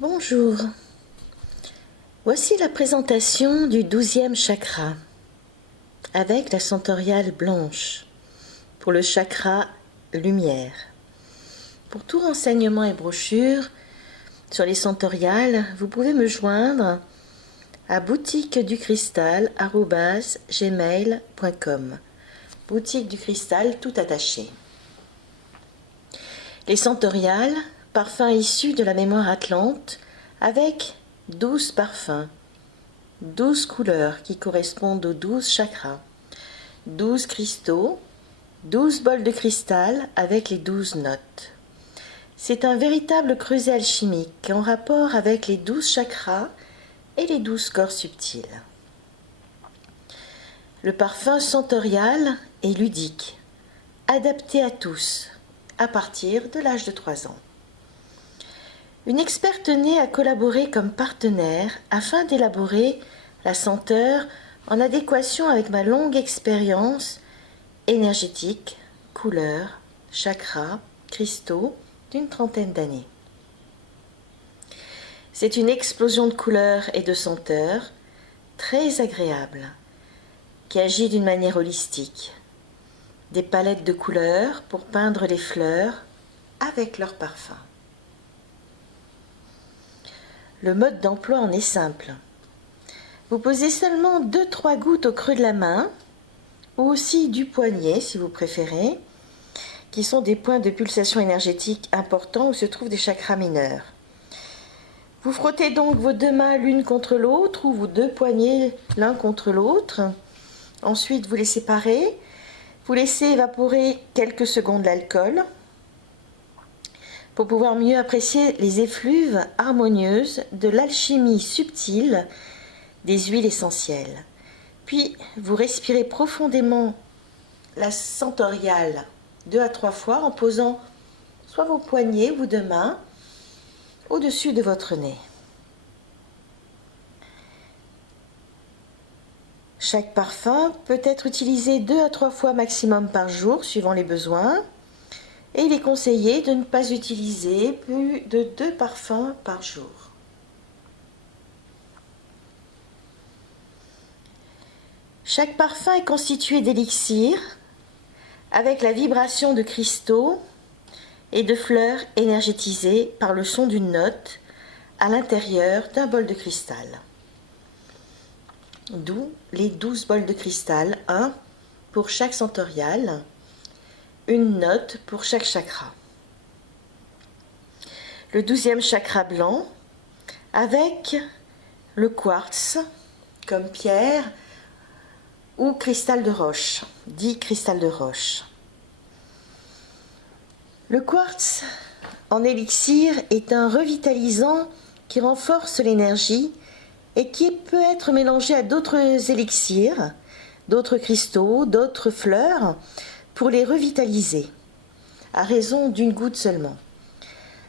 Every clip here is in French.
Bonjour, voici la présentation du 12e chakra avec la centauriale blanche pour le chakra lumière. Pour tout renseignement et brochure sur les centauriales, vous pouvez me joindre à boutiqueducristal@gmail.com. Boutique du cristal tout attaché. Les centauriales, parfums issus de la mémoire atlante, avec 12 parfums, 12 couleurs qui correspondent aux 12 chakras, 12 cristaux, 12 bols de cristal avec les 12 notes. C'est un véritable creuset alchimique en rapport avec les 12 chakras et les 12 corps subtils. Le parfum centaurial est ludique, adapté à tous, à partir de l'âge de 3 ans. Une experte tenait à collaborer comme partenaire afin d'élaborer la senteur en adéquation avec ma longue expérience énergétique, couleurs, chakras, cristaux d'une 30aine d'années. C'est une explosion de couleurs et de senteurs très agréable qui agit d'une manière holistique. Des palettes de couleurs pour peindre les fleurs avec leur parfum. Le mode d'emploi en est simple. Vous posez seulement 2-3 gouttes au creux de la main, ou aussi du poignet si vous préférez, qui sont des points de pulsation énergétique importants où se trouvent des chakras mineurs. Vous frottez donc vos 2 mains l'une contre l'autre, ou vos 2 poignets l'un contre l'autre. Ensuite, vous les séparez. Vous laissez évaporer quelques secondes l'alcool pour pouvoir mieux apprécier les effluves harmonieuses de l'alchimie subtile des huiles essentielles. Puis, vous respirez profondément la centauriale 2 à 3 fois en posant soit vos poignets ou 2 mains au-dessus de votre nez. Chaque parfum peut être utilisé 2 à 3 fois maximum par jour, suivant les besoins. Et il est conseillé de ne pas utiliser plus de 2 parfums par jour. Chaque parfum est constitué d'élixirs avec la vibration de cristaux et de fleurs énergétisées par le son d'une note à l'intérieur d'un bol de cristal. D'où les 12 bols de cristal, un pour chaque centauriale, une note pour chaque chakra. Le 12e chakra blanc avec le quartz comme pierre ou cristal de roche, dit cristal de roche. Le quartz en élixir est un revitalisant qui renforce l'énergie et qui peut être mélangé à d'autres élixirs, d'autres cristaux, d'autres fleurs, pour les revitaliser, à raison d'une goutte seulement.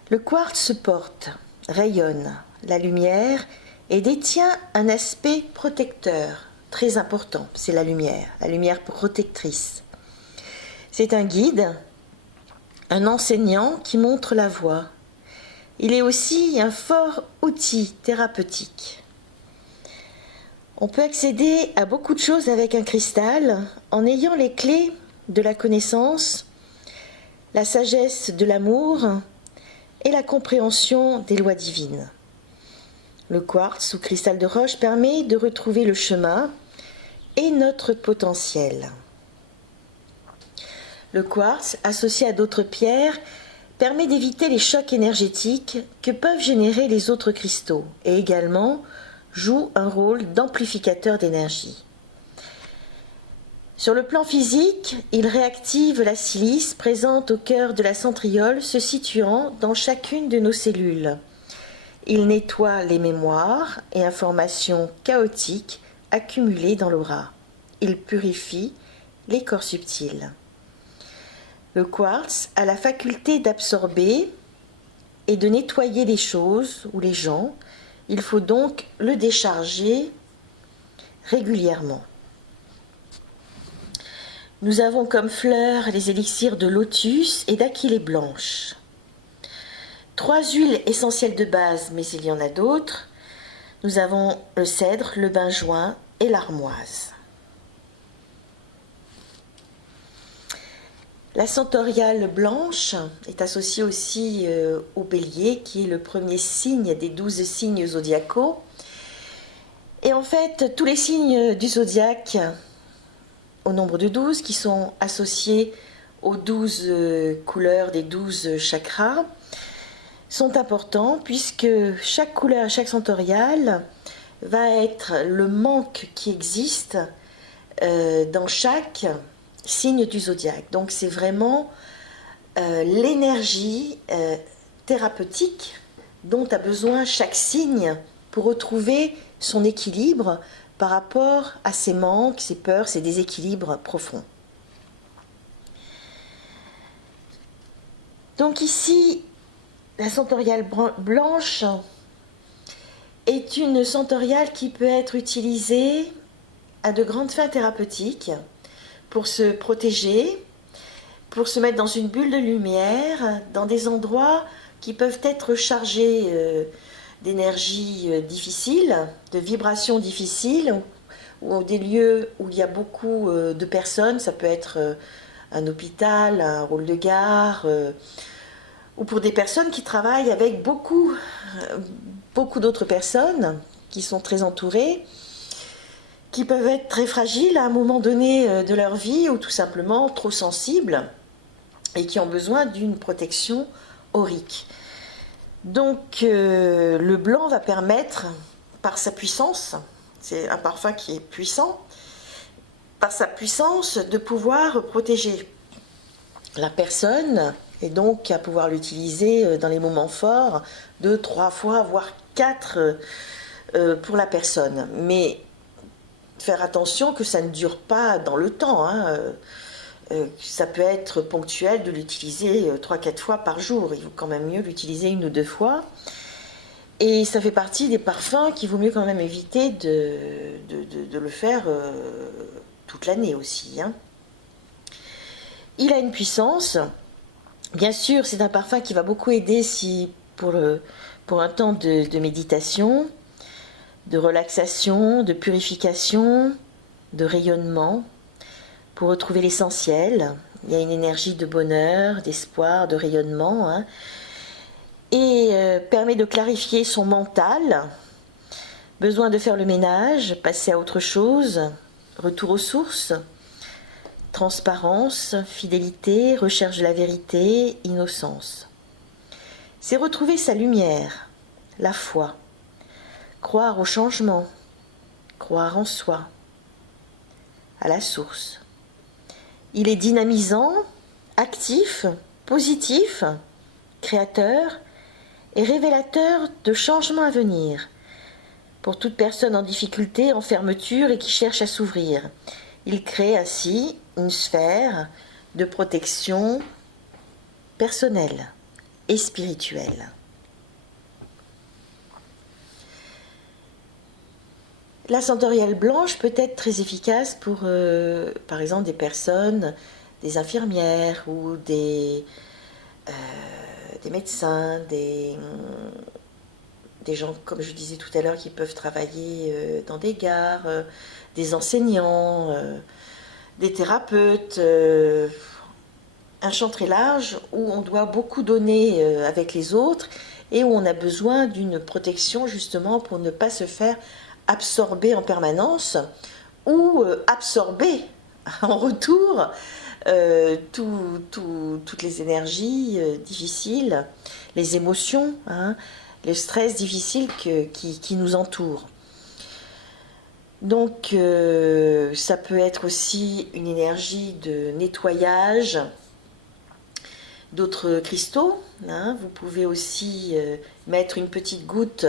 Le quartz porte, rayonne la lumière et détient un aspect protecteur, très important, c'est la lumière protectrice. C'est un guide, un enseignant qui montre la voie. Il est aussi un fort outil thérapeutique. On peut accéder à beaucoup de choses avec un cristal en ayant les clés de la connaissance, la sagesse de l'amour et la compréhension des lois divines. Le quartz ou cristal de roche permet de retrouver le chemin et notre potentiel. Le quartz, associé à d'autres pierres, permet d'éviter les chocs énergétiques que peuvent générer les autres cristaux et également joue un rôle d'amplificateur d'énergie. Sur le plan physique, il réactive la silice présente au cœur de la centriole se situant dans chacune de nos cellules. Il nettoie les mémoires et informations chaotiques accumulées dans l'aura. Il purifie les corps subtils. Le quartz a la faculté d'absorber et de nettoyer les choses ou les gens. Il faut donc le décharger régulièrement. Nous avons comme fleurs les élixirs de lotus et d'aquilée blanche. 3 huiles essentielles de base, mais il y en a d'autres. Nous avons le cèdre, le benjoin et l'armoise. La centoriale blanche est associée aussi au bélier, qui est le premier signe des 12 signes zodiacaux. Et en fait, tous les signes du zodiaque, au nombre de 12, qui sont associés aux 12 couleurs des 12 chakras, sont importants puisque chaque couleur, chaque centoriale va être le manque qui existe dans chaque signe du zodiaque. Donc c'est vraiment l'énergie thérapeutique dont a besoin chaque signe pour retrouver son équilibre par rapport à ses manques, ses peurs, ses déséquilibres profonds. Donc ici, la centoriale blanche est une centoriale qui peut être utilisée à de grandes fins thérapeutiques pour se protéger, pour se mettre dans une bulle de lumière, dans des endroits qui peuvent être chargés d'énergie difficile, de vibrations difficiles, ou des lieux où il y a beaucoup de personnes. Ça peut être un hôpital, un rôle de gare, ou pour des personnes qui travaillent avec beaucoup d'autres personnes qui sont très entourées, qui peuvent être très fragiles à un moment donné de leur vie, ou tout simplement trop sensibles et qui ont besoin d'une protection aurique. Donc le blanc va permettre, par sa puissance, c'est un parfum qui est puissant, par sa puissance de pouvoir protéger la personne, et donc à pouvoir l'utiliser dans les moments forts 2, 3 fois, voire 4 pour la personne. Mais faire attention que ça ne dure pas dans le temps, hein. Ça peut être ponctuel de l'utiliser 3-4 fois par jour. Il vaut quand même mieux l'utiliser 1 ou 2 fois. Et ça fait partie des parfums qu'il vaut mieux quand même éviter de le faire toute l'année aussi, hein. Il a une puissance. Bien sûr, c'est un parfum qui va beaucoup aider pour un temps de méditation, de relaxation, de purification, de rayonnement, pour retrouver l'essentiel. Il y a une énergie de bonheur, d'espoir, de rayonnement, hein, et permet de clarifier son mental, besoin de faire le ménage, passer à autre chose, retour aux sources, transparence, fidélité, recherche de la vérité, innocence. C'est retrouver sa lumière, la foi, croire au changement, croire en soi, à la source. Il est dynamisant, actif, positif, créateur et révélateur de changements à venir pour toute personne en difficulté, en fermeture et qui cherche à s'ouvrir. Il crée ainsi une sphère de protection personnelle et spirituelle. La centoriale blanche peut être très efficace pour, par exemple, des personnes, des infirmières ou des médecins, des gens, comme je disais tout à l'heure, qui peuvent travailler dans des gares, des enseignants, des thérapeutes, un champ très large où on doit beaucoup donner avec les autres et où on a besoin d'une protection justement pour ne pas se faire absorber en permanence ou absorber en retour toutes les énergies difficiles, les émotions, hein, le stress difficile qui nous entoure. Donc ça peut être aussi une énergie de nettoyage d'autres cristaux, hein. Vous pouvez aussi mettre une petite goutte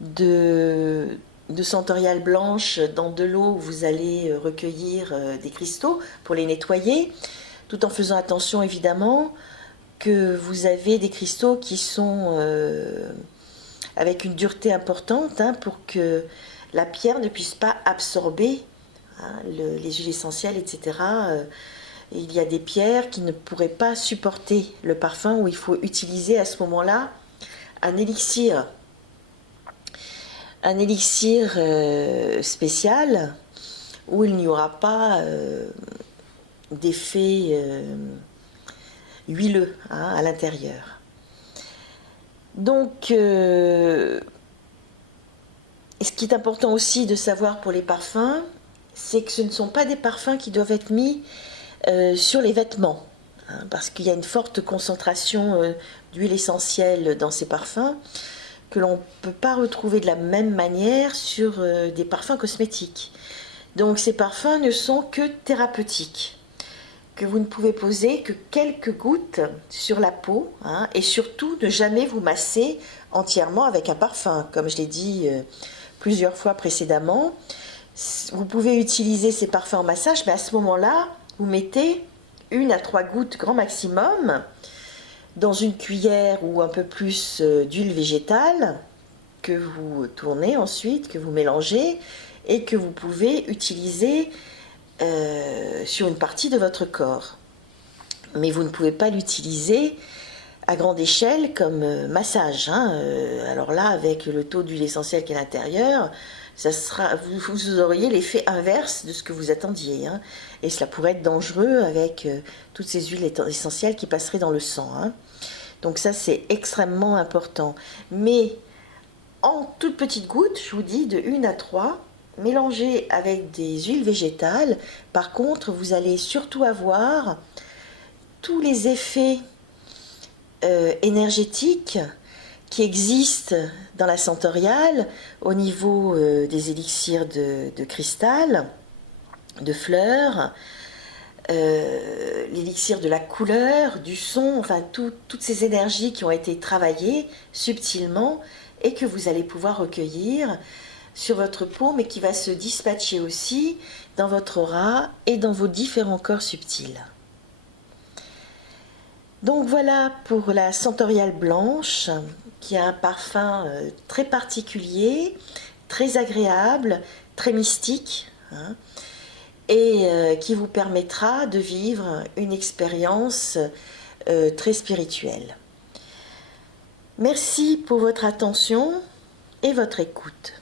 de centoriale blanche dans de l'eau où vous allez recueillir des cristaux pour les nettoyer, tout en faisant attention évidemment que vous avez des cristaux qui sont avec une dureté importante, hein, pour que la pierre ne puisse pas absorber, hein, les huiles essentielles, etc., il y a des pierres qui ne pourraient pas supporter le parfum, où il faut utiliser à ce moment-là un élixir spécial, où il n'y aura pas d'effet huileux à l'intérieur. Donc, ce qui est important aussi de savoir pour les parfums, c'est que ce ne sont pas des parfums qui doivent être mis sur les vêtements, parce qu'il y a une forte concentration d'huile essentielle dans ces parfums que l'on ne peut pas retrouver de la même manière sur des parfums cosmétiques. Donc ces parfums ne sont que thérapeutiques, que vous ne pouvez poser que quelques gouttes sur la peau, et surtout ne jamais vous masser entièrement avec un parfum, comme je l'ai dit plusieurs fois précédemment. Vous pouvez utiliser ces parfums en massage, mais à ce moment-là, vous mettez 1 à 3 gouttes grand maximum dans une cuillère ou un peu plus d'huile végétale que vous tournez ensuite, que vous mélangez et que vous pouvez utiliser sur une partie de votre corps. Mais vous ne pouvez pas l'utiliser à grande échelle comme massage. Alors là, avec le taux d'huile essentielle qui est à l'intérieur, vous auriez l'effet inverse de ce que vous attendiez. Et cela pourrait être dangereux avec toutes ces huiles essentielles qui passeraient dans le sang. Donc ça, c'est extrêmement important. Mais en toutes petites gouttes, je vous dis de 1 à 3, mélangées avec des huiles végétales. Par contre, vous allez surtout avoir tous les effets énergétiques qui existent dans la Scentoriale au niveau des élixirs de cristal, de fleurs, l'élixir de la couleur, du son, enfin toutes ces énergies qui ont été travaillées subtilement et que vous allez pouvoir recueillir sur votre peau, mais qui va se dispatcher aussi dans votre aura et dans vos différents corps subtils. Donc voilà pour la Scentoriale blanche, qui a un parfum très particulier, très agréable, très mystique, et qui vous permettra de vivre une expérience très spirituelle. Merci pour votre attention et votre écoute.